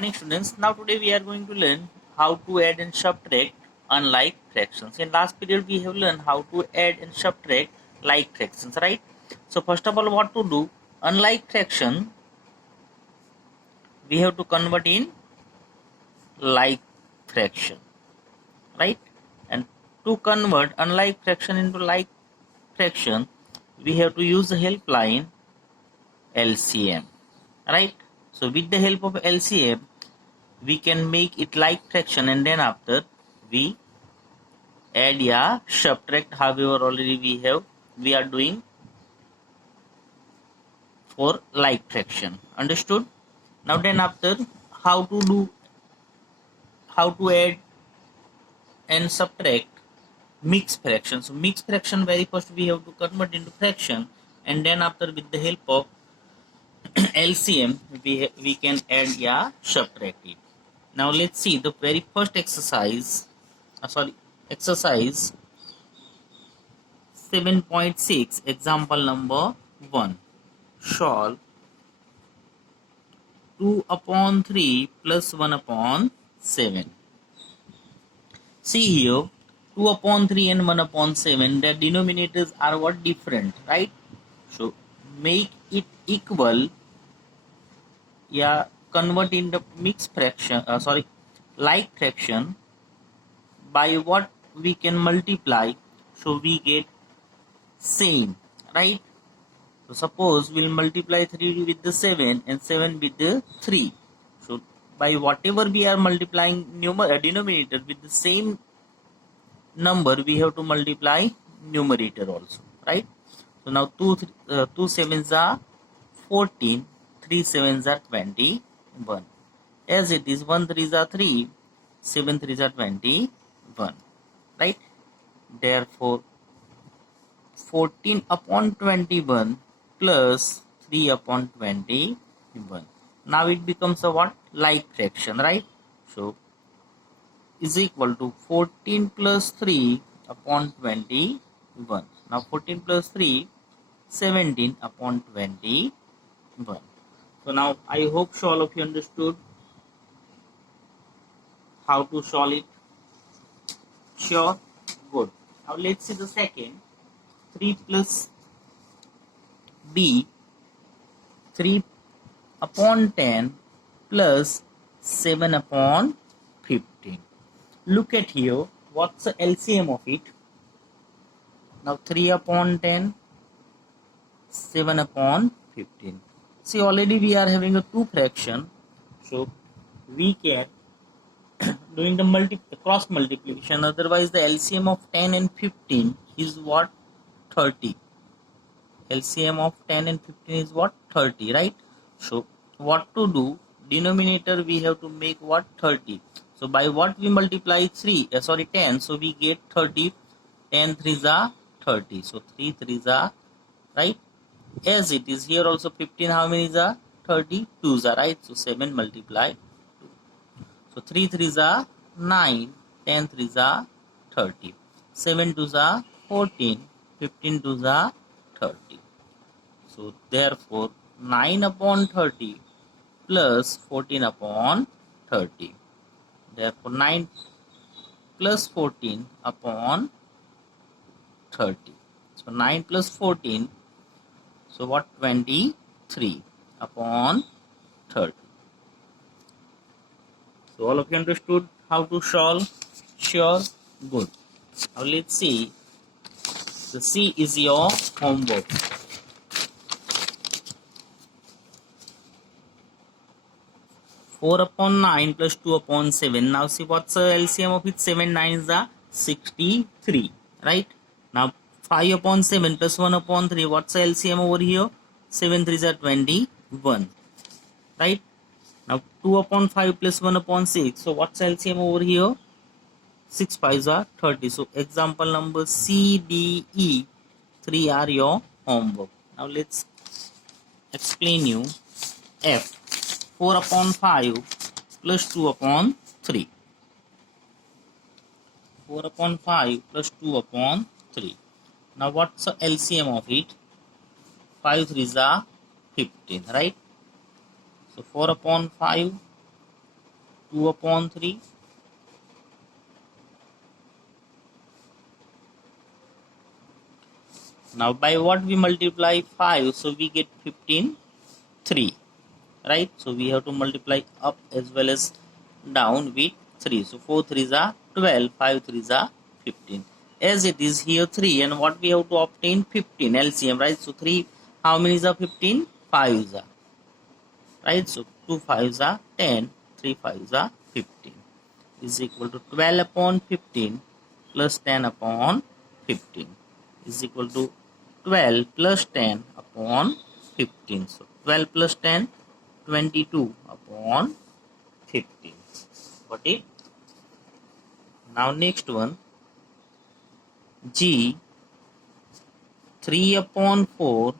Morning students, now today we are going to learn how to add and subtract unlike fractions. In last period we have learned how to add and subtract like fractions, right? So first of all, what to do? Unlike fraction we have to convert in like fraction, right? And to convert unlike fraction into like fraction, we have to use the help line LCM, right? So with the help of LCM we can make it like fraction, and then after we add या subtract, however already we are doing for like fraction. Understood? Now then after, how to do, how to add and subtract mixed fraction. So mixed fraction, very first we have to convert into fraction, and then after with the help of LCM we can add या subtract it. Now let's see the very first exercise. Exercise 7.6, example number 1. Solve 2 upon 3 plus 1 upon 7. See here, 2 upon 3 and 1 upon 7, their denominators are what? Different, right? So make it equal, yeah, convert in the mixed fraction, like fraction, by what we can multiply, so we get same, right? So suppose we'll multiply 3 with the 7 and 7 with the 3. So by whatever we are multiplying denominator with the same number, we have to multiply numerator also, right? So now 2 sevens are 14, 3 sevens are 21. As it is, 1 threes are 3, 7 threes are 21, right? Therefore 14 upon 21 plus 3 upon 21. Now it becomes a what? Like fraction, right? So is equal to 14 plus 3 upon 21. Now 14 plus 3, 17 upon 21. So now I hope so all of you understood how to solve it. Sure? Good. Now let's see the second. 3 plus b, 3 upon 10 plus 7 upon 15. Look at here, what's the LCM of it? Now 3 upon 10, 7 upon 15. See, already we are having a two fraction, so we can doing the cross multiplication. Otherwise the LCM of 10 and 15 is what? 30. LCM of 10 and 15 is what? 30, right? So what to do? Denominator we have to make what? 30. So by what we multiply 10, so we get 30. 10 3s are 30. So 3 3s are, right? As it is here also 15, how many is are? 30. 2s are, right? So 7 multiply 2. So 3 3s are 9. 10 3s are 30. 7 2s are 14. 15 2s are 30. So therefore 9 upon 30 plus 14 upon 30. Therefore 9 plus 14 upon 30. So 9 plus 14, so what? 23 upon 30. So all of you understood how to solve? Sure? Good. Now let's see. The C is your homework. 4 upon 9 plus 2 upon 7. Now see what's the LCM of it? 7 9s are 63, right? Now 5 upon 7 plus 1 upon 3. What's the LCM over here? 7 3s are 21, right? Now 2 upon 5 plus 1 upon 6. So what's the LCM over here? 6 5s are 30. So example number C, D, E, 3 are your homework. Now let's explain you F. 4 upon 5 plus 2 upon 3. 4 upon 5 plus 2 upon 3. Now what's the LCM of it? 5 3s are 15, right? So 4 upon 5 2 upon 3. Now by what we multiply 5? So we get 15, 3. Right? So we have to multiply up as well as down with 3. So 4 3s are 12, 5 3s are 15. As it is here 3, and what we have to obtain 15 LCM, right? So 3, how many is 15? 5 are, right? So 2 5s are 10, 3 5s are 15 is equal to 12 upon 15 plus 10 upon 15 is equal to 12 plus 10 upon 15. So 12 plus 10, 22 upon 15. Got it? Now next one, G 3 upon 4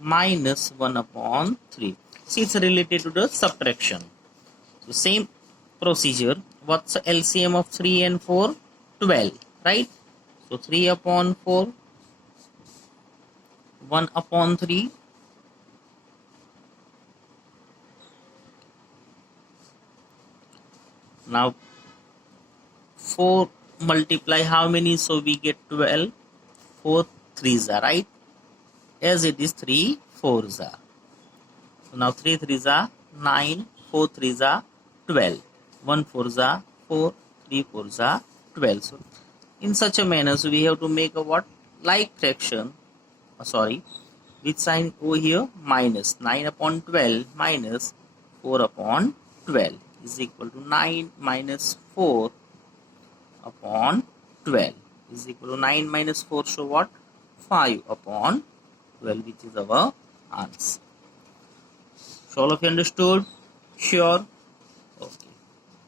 minus 1 upon 3. See, it's related to the subtraction. So same procedure. What's the LCM of 3 and 4? 12, right? So 3 upon 4, 1 upon 3. Now 4 multiply how many? So we get 12. 4 3s are, right? As it is 3 4s are. So now 3 3s are 9, 4 3s are 12, 1 4s are 4, 3 4s are 12. So in such a manner, so we have to make a what? Like fraction. Which sign over here? Minus 9 upon 12 minus 4 upon 12 is equal to 9 minus 4 upon 12 is equal to 9 minus 4. So what? 5 upon 12, which is our answer. So all of you understood? Sure? Okay.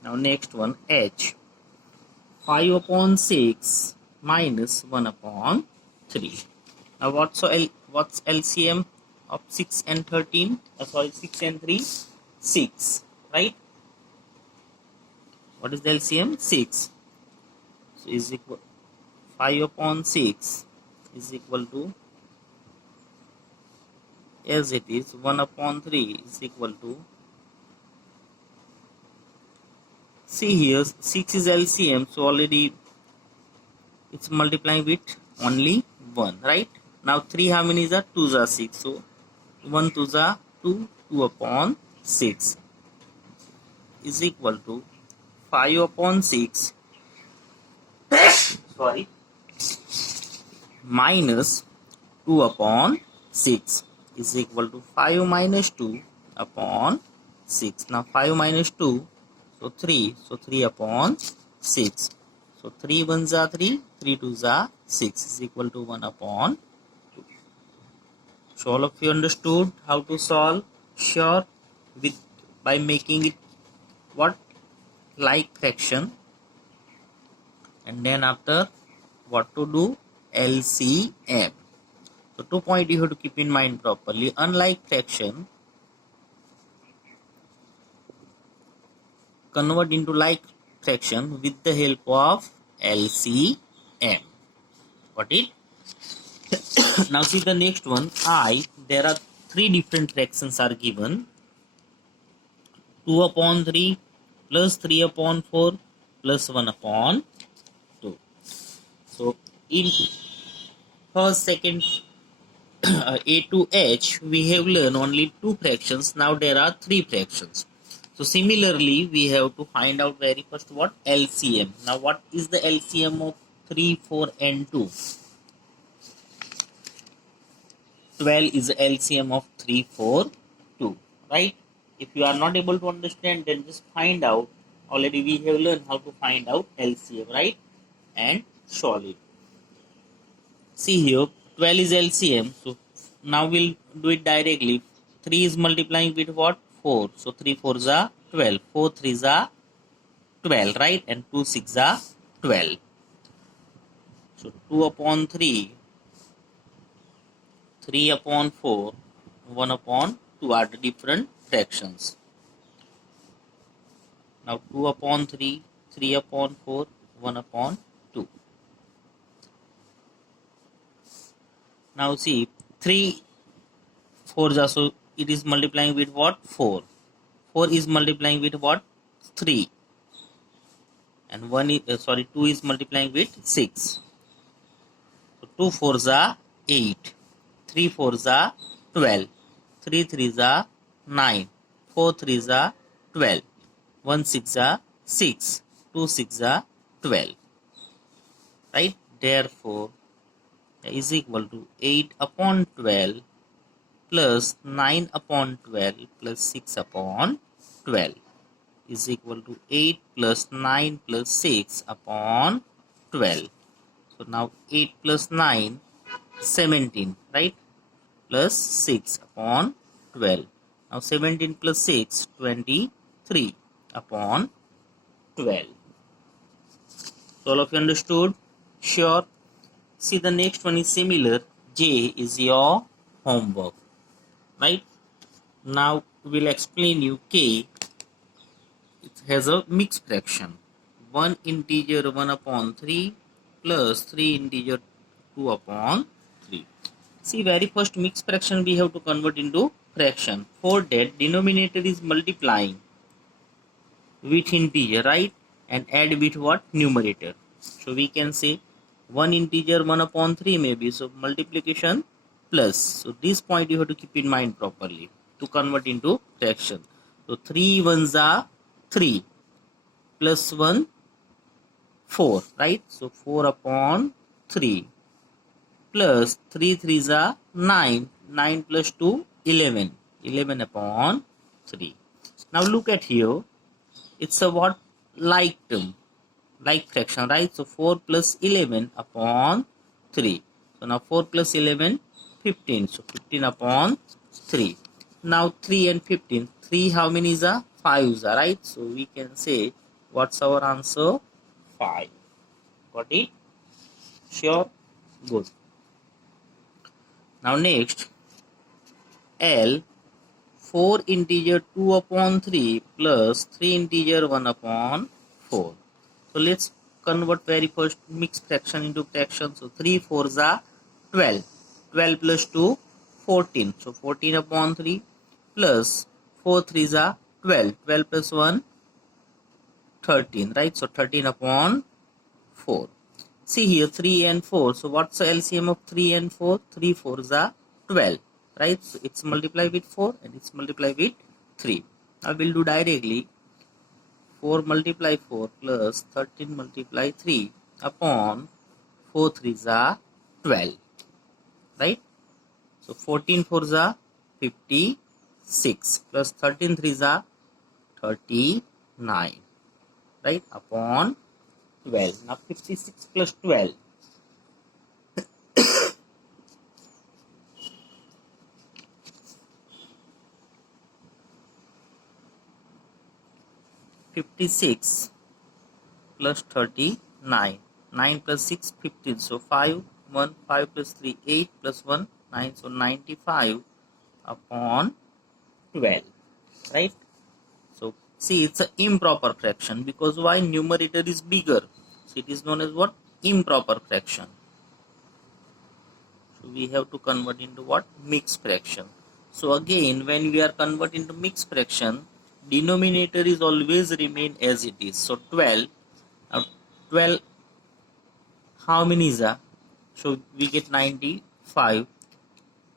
Now next one, H. 5 upon 6 minus 1 upon 3. Now what's LCM of 6 and 13? 6 and 3? 6, right? What is the LCM? 6. So is equal 5 upon 6 is equal to, as it is, 1 upon 3 is equal to, see here 6 is LCM, so already it's multiplying with only 1, right? Now 3 how many is that? 2s are 6, so 1 2s are 2, 2 upon 6 is equal to 5 upon 6 minus 2 upon 6 is equal to 5 minus 2 upon 6. Now 5 minus 2, so 3, so 3 upon 6. So 3 1s are 3, 3 2s are 6 is equal to 1 upon 2. So all of you understood how to solve? Sure? By making it what? Like fraction. And then after, what to do? LCM. So 2 points you have to keep in mind properly. Unlike fraction, convert into like fraction with the help of LCM. Got it? Now see the next one, I. There are 3 different fractions are given. 2 upon 3 plus 3 upon 4 plus 1 upon 2. So in first, second, A to H, we have learned only 2 fractions. Now there are 3 fractions. So similarly, we have to find out very first what? LCM. Now what is the LCM of 3, 4 and 2? 12 is the LCM of 3, 4, 2. Right? If you are not able to understand, then just find out. Already we have learned how to find out LCM, right? And solve it. See here, 12 is LCM. So now we'll do it directly. 3 is multiplying with what? 4. So 3 4s are 12. 4 3s are 12, right? And 2 6 are 12. So 2 upon 3, 3 upon 4, 1 upon 2 are the different fractions. Now 2 upon 3, 3 upon 4, 1 upon 2. Now see, 3 4s are, so it is multiplying with what? 4. 4 is multiplying with what? 3. and 1 is 2 is multiplying with 6. So 2 4s are 8, 3 4s are 12, 3 3s are 9, 4 3s are 12, 1 6 are 6, 2 6 are 12. Right? Therefore, is equal to 8 upon 12 plus 9 upon 12 plus 6 upon 12 is equal to 8 plus 9 plus 6 upon 12. So now 8 plus 9, 17, right? Plus 6 upon 12. Now 17 plus 6, 23 upon 12. So all of you understood? Sure. See, the next one is similar. J is your homework. Right? Now we'll explain you K. It has a mixed fraction. 1 integer 1 upon 3 plus 3 integer 2 upon 3. See, very first mixed fraction we have to convert into fraction. For that, denominator is multiplying with integer, right? And add with what? Numerator. So we can say 1 integer 1 upon 3 maybe. So multiplication plus. So this point you have to keep in mind properly to convert into fraction. So 3 ones are 3 plus 1 4, right? So 4 upon 3 plus 3 3s are 9, 9 plus 2 11, 11 upon 3. Now look at here, it's a what? Like term, like fraction, right? So 4 plus 11 upon 3. So now 4 plus 11, 15. So 15 upon 3. Now 3 and 15. 3 how many is a? 5 is a, right? So we can say what's our answer? 5. Got it? Sure? Good. Now next, L 4 integer 2 upon 3 plus 3 integer 1 upon 4. So let's convert very first mixed fraction into fraction. So 3 4s are 12. 12 plus 2, 14. So 14 upon 3 plus 4 3s are 12. 12 plus 1, 13. Right? So 13 upon 4. See here 3 and 4. So what's the LCM of 3 and 4? 3 4s are 12. Right? So it's multiplied with 4 and it's multiplied with 3. I will do directly 4 multiply 4 plus 13 multiply 3 upon 4 3s are 12. Right? So 14 4s are 56 plus 13 3s are 39. Right? Upon 12. Now 56 plus 12. 56 plus 39. 9 plus 6, 15. So 5, 1, 5 plus 3, 8 plus 1, 9. So 95 upon 12. Right? So see, it's an improper fraction because why? Numerator is bigger. So it is known as what? Improper fraction. So we have to convert into what? Mixed fraction. So again, when we are converting into mixed fraction, denominator is always remain as it is. So 12. Now 12, how many is that? So we get 95.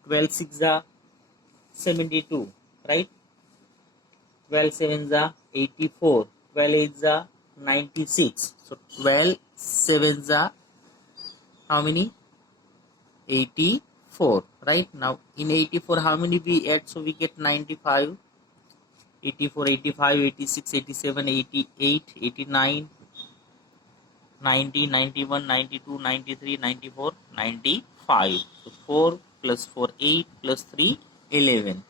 12 6 are 72, right? 12 7 are 84. 12 8 are 96. So 12 7 are how many? 84, right? Now in 84 how many we add? So we get 95, 84, 85, 86, 87, 88, 89, 90, 91, 92, 93, 94, 95. So 4 plus 4, 8 plus 3, 11.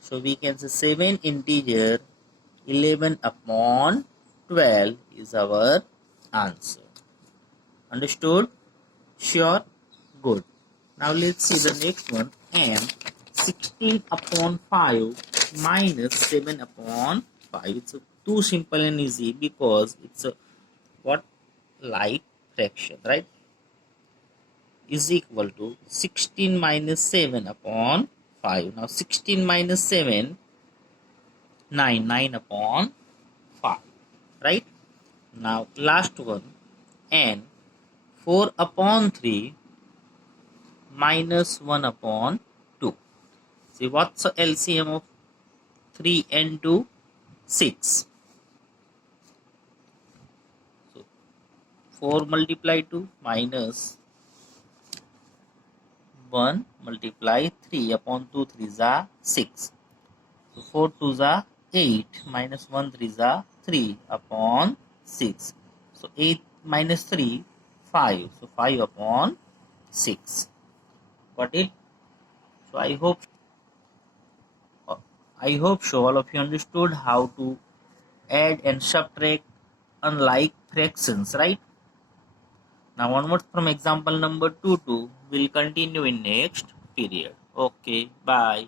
So we can say 7 integer 11 upon 12 is our answer. Understood? Sure? Good. Now let's see the next one. M 16 upon 5 minus 7 upon 5. It's too simple and easy because it's a what? Like fraction, right? Is equal to 16 minus 7 upon 5. Now 16 minus 7, 9 upon 5, right? Now last one, n 4 upon 3 minus 1 upon 2. See, what's the LCM of 3 and 2? 6. So 4 multiply 2 minus 1 multiply 3 upon 2 3s are 6. So 4 2s are 8 minus 1 3s are 3 upon 6. So 8 minus 3, 5. So 5 upon 6. Got it? So I hope so all of you understood how to add and subtract unlike fractions, right? Now onwards from example number 2 to we'll continue in next period. Okay, bye.